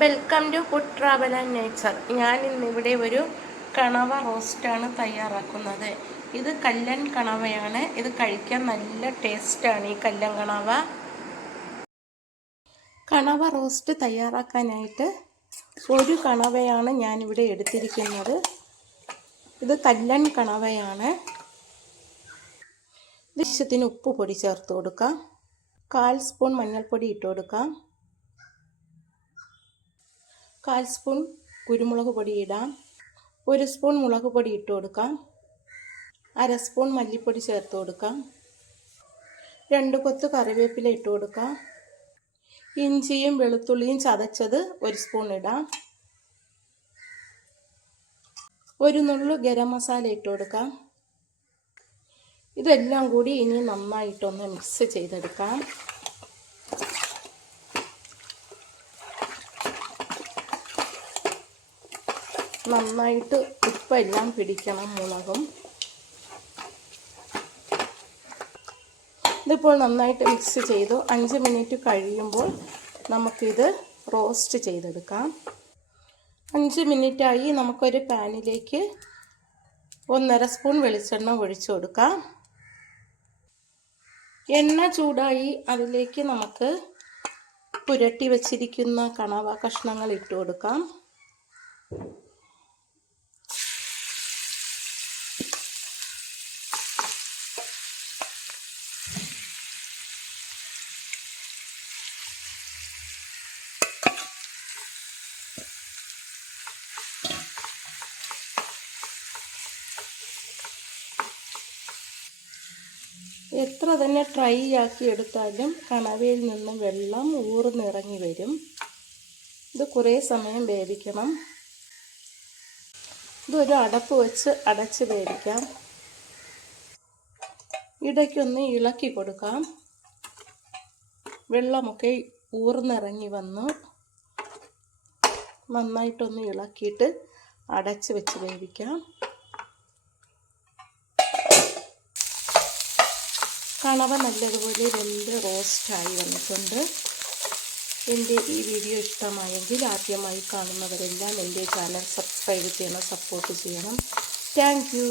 Welcome to food travel and nature. ഞാൻ ഇന്നിവിടെ ഒരു കണവ റോസ്റ്റാണ് തയ്യാറാക്കുന്നത്. ഇത് കല്ലൻ കണവയാണ്. ഇത് കഴിക്കാൻ നല്ല ടേസ്റ്റാണ്. ഈ കല്ലൻ കണവ റോസ്റ്റ് തയ്യാറാക്കാനായിട്ട് ഒരു കണവയാണ് ഞാനിവിടെ എടുത്തിരിക്കുന്നത്. ഇത് കല്ലൻ കണവയാണ്. ആവശ്യത്തിന് ഉപ്പ് പൊടി ചേർത്ത് കൊടുക്കാം. 1/4 സ്പൂൺ മഞ്ഞൾപ്പൊടി ഇട്ട് കൊടുക്കാം. 1/4 സ്പൂൺ കുരുമുളക് പൊടി ഇടാം. 1 സ്പൂൺ മുളക് പൊടി ഇട്ട് കൊടുക്കാം. 1/2 സ്പൂൺ മല്ലിപ്പൊടി ചേർത്ത് കൊടുക്കാം. 2 കൊത്ത് കറിവേപ്പില ഇട്ട് കൊടുക്കാം. ഇഞ്ചിയും വെളുത്തുള്ളിയും ചതച്ചത് 1 സ്പൂൺ ഇടാം. 1 നുള്ളു ഗരം മസാല ഇട്ട് കൊടുക്കാം. ഇതെല്ലാം കൂടി ഇനി നന്നായിട്ടൊന്ന് മിക്സ് ചെയ്തെടുക്കാം. നന്നായിട്ട് ഉപ്പെല്ലാം പിടിക്കണം, മുളകും. ഇതിപ്പോൾ നന്നായിട്ട് മിക്സ് ചെയ്തു. 5 മിനിറ്റ് കഴിയുമ്പോൾ നമുക്കിത് റോസ്റ്റ് ചെയ്തെടുക്കാം. 5 മിനിറ്റായി. നമുക്കൊരു പാനിലേക്ക് 1.5 സ്പൂൺ വെളിച്ചെണ്ണ ഒഴിച്ചു കൊടുക്കാം. എണ്ണ ചൂടായി. അതിലേക്ക് നമുക്ക് പുരട്ടി വച്ചിരിക്കുന്ന കണവ കഷ്ണങ്ങൾ ഇട്ട് കൊടുക്കാം. എത്ര തന്നെ ട്രൈ ആക്കി എടുത്താലും കണവയിൽ നിന്നും വെള്ളം ഊർന്നിറങ്ങി വരും. ഇത് കുറേ സമയം വേവിക്കണം. ഇതൊരു അടപ്പ് വെച്ച് അടച്ച് വേവിക്കാം. ഇടയ്ക്കൊന്ന് ഇളക്കി കൊടുക്കാം. വെള്ളമൊക്കെ ഊർന്നിറങ്ങി വന്നു. നന്നായിട്ടൊന്ന് ഇളക്കിയിട്ട് അടച്ച് വെച്ച് വേവിക്കാം. കണവ നല്ലതുപോലെ വെന്ത് റോസ്റ്റായി വന്നിട്ടുണ്ട്. എൻ്റെ ഈ വീഡിയോ ഇഷ്ടമായെങ്കിൽ ആദ്യമായി കാണുന്നവരെല്ലാം എൻ്റെ ചാനൽ സബ്സ്ക്രൈബ് ചെയ്യണം, സപ്പോർട്ട് ചെയ്യണം. Thank you.